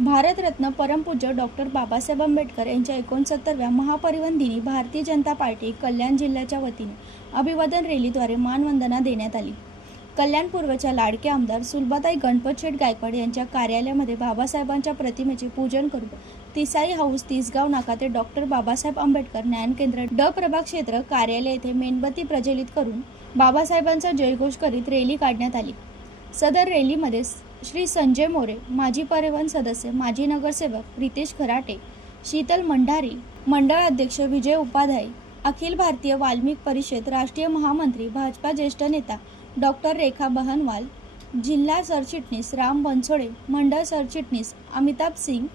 भारतरत्न परमपूज्य डॉक्टर बाबासाहेब आंबेडकर यांच्या 69व्या महापरिनिर्वाण दिनी भारतीय जनता पार्टी कल्याण जिल्ह्याच्या वतीने अभिवादन रॅलीद्वारे मानवंदना देण्यात आली। कल्याण पूर्वच्या लाडके आमदार सुलभाताई गणपत शेठ गायकवाड यांच्या कार्यालयामध्ये बाबासाहेबांच्या प्रतिमेचे पूजन करून तिसाई हाऊस तिसगाव नाका ते डॉक्टर बाबासाहेब आंबेडकर ज्ञान केंद्र ड प्रभाग क्षेत्र कार्यालय येथे मेणबत्ती प्रज्वलित करून बाबासाहेबांचा जयघोष करीत रॅली काढण्यात आली। सदर रॅलीमध्ये श्री संजय मोरे, माजी परिवहन सदस्य, माजी नगरसेवक रितेश खराटे, शीतल मंडारी, मंडळ अध्यक्ष विजय उपाध्याय, अखिल भारतीय वाल्मिक परिषद राष्ट्रीय महामंत्री, भाजपा ज्येष्ठ नेता डॉक्टर रेखा बहनवाल, जिल्हा सरचिटणीस राम बनसोडे, मंडळ सरचिटणीस अमिताभ सिंग,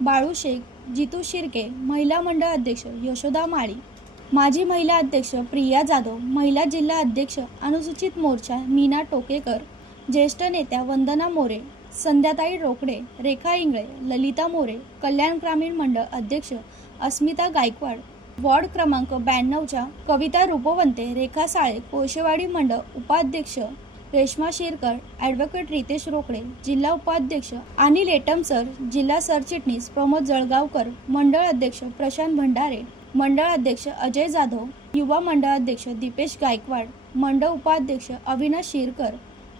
बाळू शेख, जितू शिर्के, महिला मंडळ अध्यक्ष यशोदा माळी, माजी महिला अध्यक्ष प्रिया जाधव, महिला जिल्हा अध्यक्ष अनुसूचित मोर्चा मीना टोकेकर, ज्येष्ठ नेत्या वंदना मोरे, संध्याताई रोकडे, रेखा इंगळे, ललिता मोरे, कल्याण ग्रामीण मंडळ अध्यक्ष अस्मिता गायकवाड, वॉर्ड क्रमांक 92च्या कविता रूपवंते, रेखा साळे, कोळशेवाडी मंडळ उपाध्यक्ष रेश्मा शिरकर, ॲडव्होकेट रितेश रोकडे, जिल्हा उपाध्यक्ष अनिल एटमसर, जिल्हा सरचिटणीस प्रमोद जळगावकर, मंडळ अध्यक्ष प्रशांत भंडारे, मंडळ अध्यक्ष अजय जाधव, युवा मंडळ अध्यक्ष दीपेश गायकवाड, मंडळ उपाध्यक्ष अविनाश शिरकर,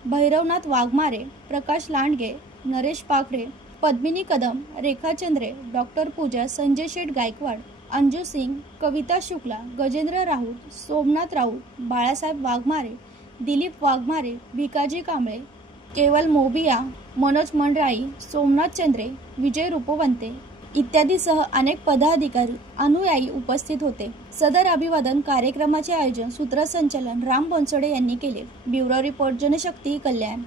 भैरवनाथ वाघमारे, प्रकाश लांडगे, नरेश पाखडे, पद्मिनी कदम, रेखा चंद्रे, डॉक्टर पूजा, संजय शेठ गायकवाड, अंजू सिंग, कविता शुक्ला, गजेंद्र राऊत, सोमनाथ राऊत, बाळासाहेब वाघमारे, दिलीप वाघमारे, भिकाजी कांबळे, केवल मोबिया, मनोज मंडराई, सोमनाथ चंद्रे, विजय रूपवंते इत्यादीसह अनेक पदाधिकारी अनुयायी उपस्थित होते। सदर अभिवादन कार्यक्रमाचे आयोजन सूत्रसंचालन राम बनसोडे यांनी केले। ब्युरो रिपोर्ट जनशक्ती कल्याण।